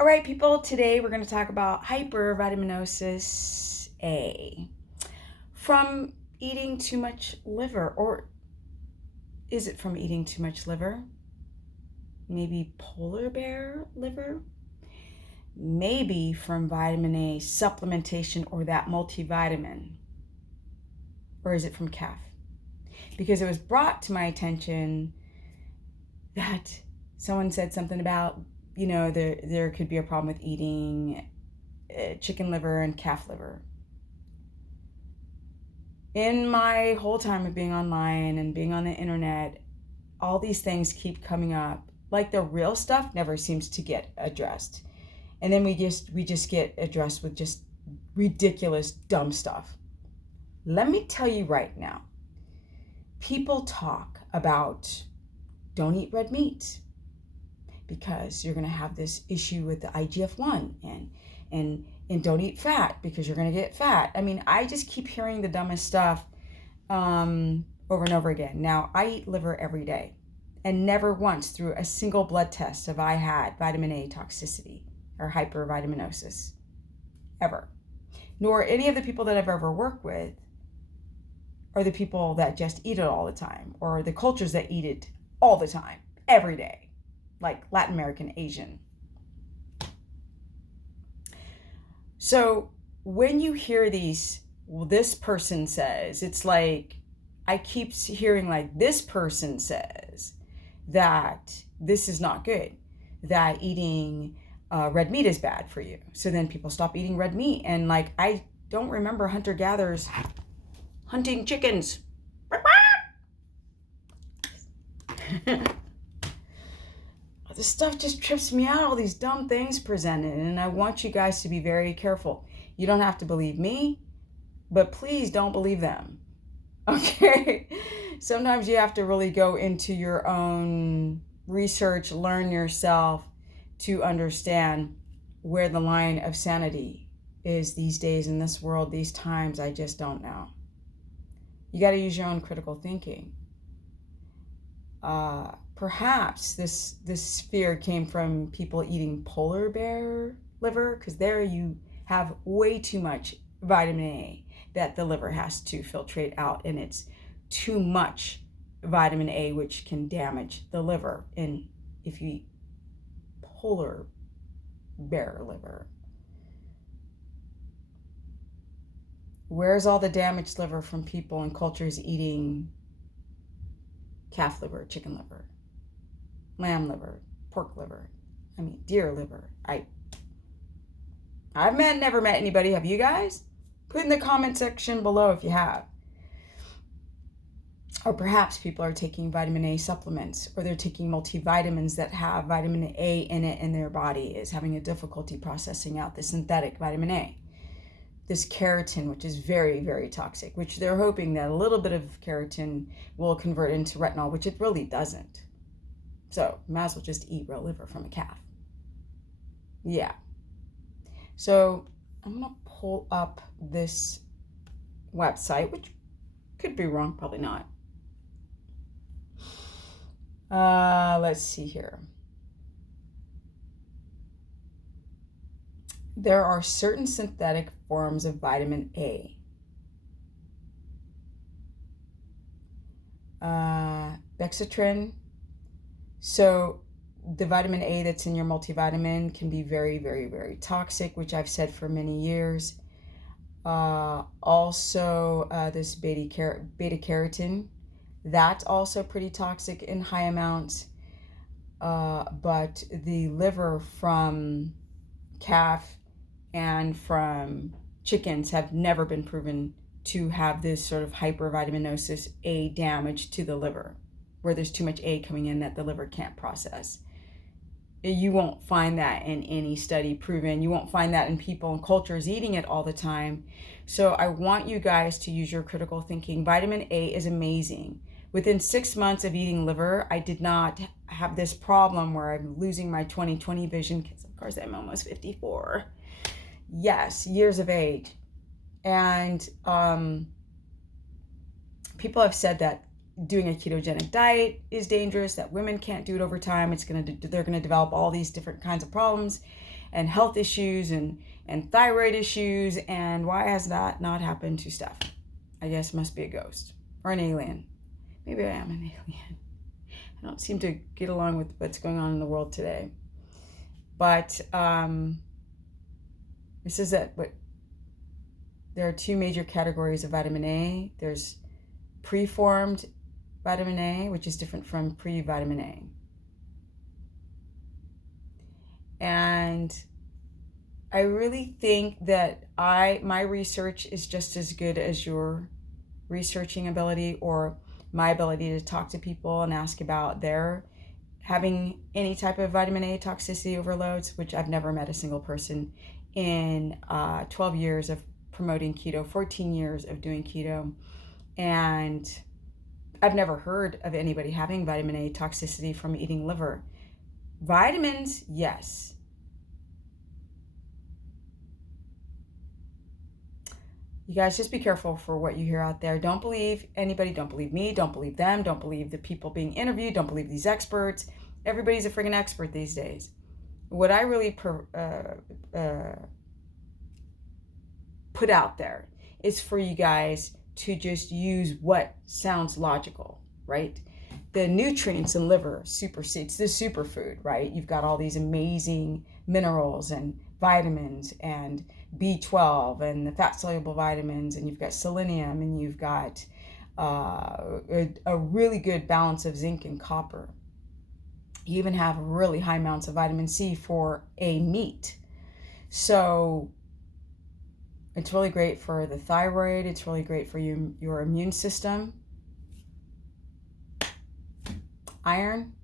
All right, people, today we're going to talk about hypervitaminosis A from eating too much liver. Or is it from eating too much liver? Maybe polar bear liver? Maybe from vitamin A supplementation or that multivitamin? Or is it from calf? Because it was brought to my attention that someone said something about, there could be a problem with eating chicken liver and calf liver. In my whole time of being online and being on the internet, all these things keep coming up. Like the real stuff never seems to get addressed. And then we just get addressed with just ridiculous, dumb stuff. Let me tell you right now, people talk about don't eat red meat because you're going to have this issue with the IGF-1 and don't eat fat because you're going to get fat. I mean, I just keep hearing the dumbest stuff over and over again. Now, I eat liver every day, and never once through a single blood test have I had vitamin A toxicity or hypervitaminosis, ever. Nor any of the people that I've ever worked with are the people that just eat it all the time, or the cultures that eat it all the time, every day, like Latin American, Asian. So when you hear these, well, this person says, it's like, I keep hearing like, this person says that this is not good, that eating red meat is bad for you. So then people stop eating red meat. And like, I don't remember hunter-gatherers hunting chickens. This stuff just trips me out, all these dumb things presented, and I want you guys to be very careful. You don't have to believe me, but please don't believe them, okay? Sometimes you have to really go into your own research, learn yourself to understand where the line of sanity is these days in this world, these times. I just don't know. You got to use your own critical thinking. Perhaps this fear came from people eating polar bear liver, because there you have way too much vitamin A that the liver has to filtrate out, and it's too much vitamin A, which can damage the liver. And if you eat polar bear liver, where's all the damaged liver from people and cultures eating calf liver, chicken liver, lamb liver, pork liver, deer liver? I've never met anybody. Have you guys? Put in the comment section below if you have. Or perhaps people are taking vitamin A supplements, or they're taking multivitamins that have vitamin A in it, and their body is having a difficulty processing out the synthetic vitamin A. This keratin, which is very, very toxic, which they're hoping that a little bit of keratin will convert into retinol, which it really doesn't. So might as well just eat real liver from a calf. Yeah. So I'm going to pull up this website, which could be wrong, probably not. Let's see here. There are certain synthetic forms of vitamin A. Dexatrin. So the vitamin A that's in your multivitamin can be very, very, very toxic, which I've said for many years. Also, this beta carotene, that's also pretty toxic in high amounts. But the liver from calf and from chickens have never been proven to have this sort of hypervitaminosis A damage to the liver, where there's too much A coming in that the liver can't process. You won't find that in any study proven. You won't find that in people and cultures eating it all the time. So I want you guys to use your critical thinking. Vitamin A is amazing. Within 6 months of eating liver, I did not have this problem where I'm losing my 20/20 vision, because of course I'm almost 54. Yes, years of age. And people have said that doing a ketogenic diet is dangerous, that women can't do it over time. They're going to develop all these different kinds of problems. and health issues and thyroid issues. And why has that not happened to Steph? I guess it must be a ghost or an alien. Maybe I am an alien. I don't seem to get along with what's going on in the world today. But it says that there are two major categories of vitamin A. There's preformed vitamin A, which is different from pre-vitamin A. And I really think that my research is just as good as your researching ability or my ability to talk to people and ask about their having any type of vitamin A toxicity overloads, which I've never met a single person in 12 years of promoting keto, 14 years of doing keto. And I've never heard of anybody having vitamin A toxicity from eating liver. Vitamins, yes. You guys just be careful for what you hear out there. Don't believe anybody. Don't believe me. Don't believe them. Don't believe the people being interviewed. Don't believe these experts. Everybody's a friggin' expert these days. What I really put out there is for you guys to just use what sounds logical, right? The nutrients in liver supersedes the superfood, right? You've got all these amazing minerals and vitamins and B12 and the fat soluble vitamins, and you've got selenium, and you've got a really good balance of zinc and copper. You even have really high amounts of vitamin C for a meat. So it's really great for the thyroid. It's really great for your immune system. Iron.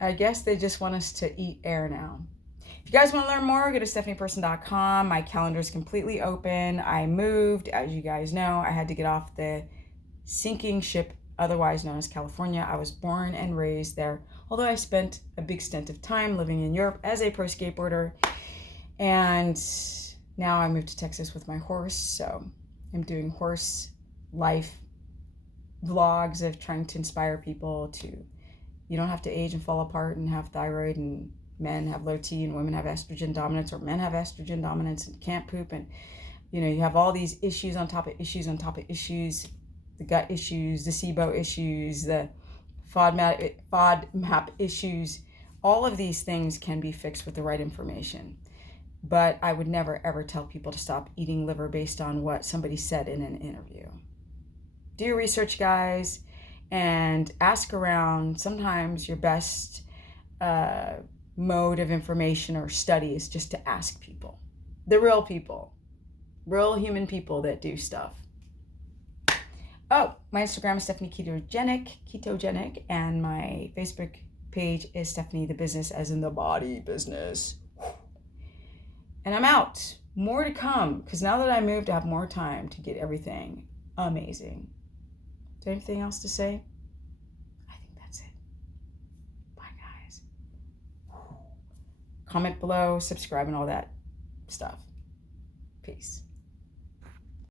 I guess they just want us to eat air now. If you guys want to learn more, go to stephanieperson.com. My calendar is completely open. I moved, as you guys know. I had to get off the sinking ship, otherwise known as California. I was born and raised there, although I spent a big stint of time living in Europe as a pro skateboarder. And now I moved to Texas with my horse, so I'm doing horse life vlogs of trying to inspire people to, you don't have to age and fall apart and have thyroid, and men have low T and women have estrogen dominance, or men have estrogen dominance and can't poop, and you have all these issues on top of issues on top of issues, the gut issues, the SIBO issues, the FODMAP issues. All of these things can be fixed with the right information. But I would never ever tell people to stop eating liver based on what somebody said in an interview. Do your research, guys, and ask around. Sometimes your best mode of information or study is just to ask people. The real people. Real human people that do stuff. Oh, my Instagram is Stephanie Ketogenic, and my Facebook page is Stephanie the Business, as in the body business. And I'm out. More to come, because now that I moved, I have more time to get everything amazing. Is there anything else to say? I think that's it. Bye, guys. Comment below, subscribe, and all that stuff. Peace.